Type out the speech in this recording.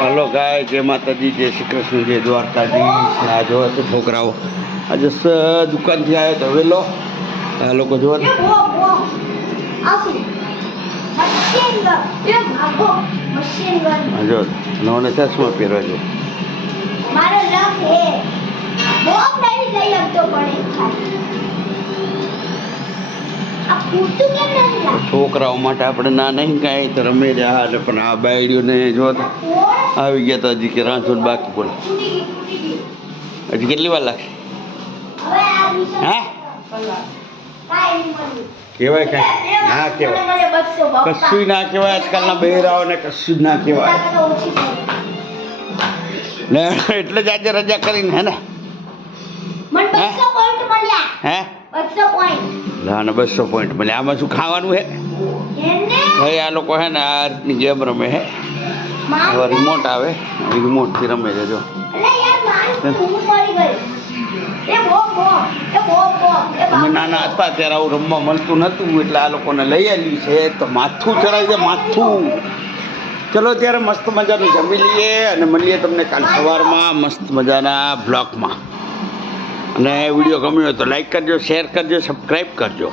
Hello ગાય જય માતાજી જય શ્રી કૃષ્ણ જય દ્વારકાજી આ જોવા તો છોકરાઓ આજે દુકાનથી આવ્યો તો વેલો આ લોકો જો એ બો બો આસી મશીન ગન એ ભાગો મશીન ગન આ જો નવને ચશ્મા પહેરવા છે. છોકરાઓ માટે આપણે ના નહીં કાંઈ તો રમે રહ્યા અને પણ આ બાયડીઓને જો આવી ગયા તો હજી કે રાંધો બાકી બોલો. હજી કેટલી વાર લાગશે હા? હે કાઈ નહીં કહેવાય કાંઈ? ના કહેવાય. કશું ના કહેવાય આજકાલના બહેરાઓને કશું જ ના કહેવાય. ને એટલે જ આજે રજા કરીને હે ને? હે? પોઈન્ટ ના બસો પોઈન્ટ મને આમાં શું ખાવાનું હે? ભાઈ આ લોકો હે ને આ રીતની ગેમ રમે હે. હવે રિમોટ આવે. રિમોટ રિમોટથી રમે છે જો. અમે નાના હતા ત્યારે આવું રમવા મળતું નહોતું એટલે આ લોકોને લઈ આવી છે. તો માથું ચડાવી દે માથું. ચલો ત્યારે મસ્ત મજાનું જમી લઈએ અને મળીએ તમને કાલ સવારમાં મસ્ત મજાના બ્લોગમાં અને વીડિયો ગમ્યો તો લાઈક કરજો શેર કરજો સબસ્ક્રાઈબ કરજો.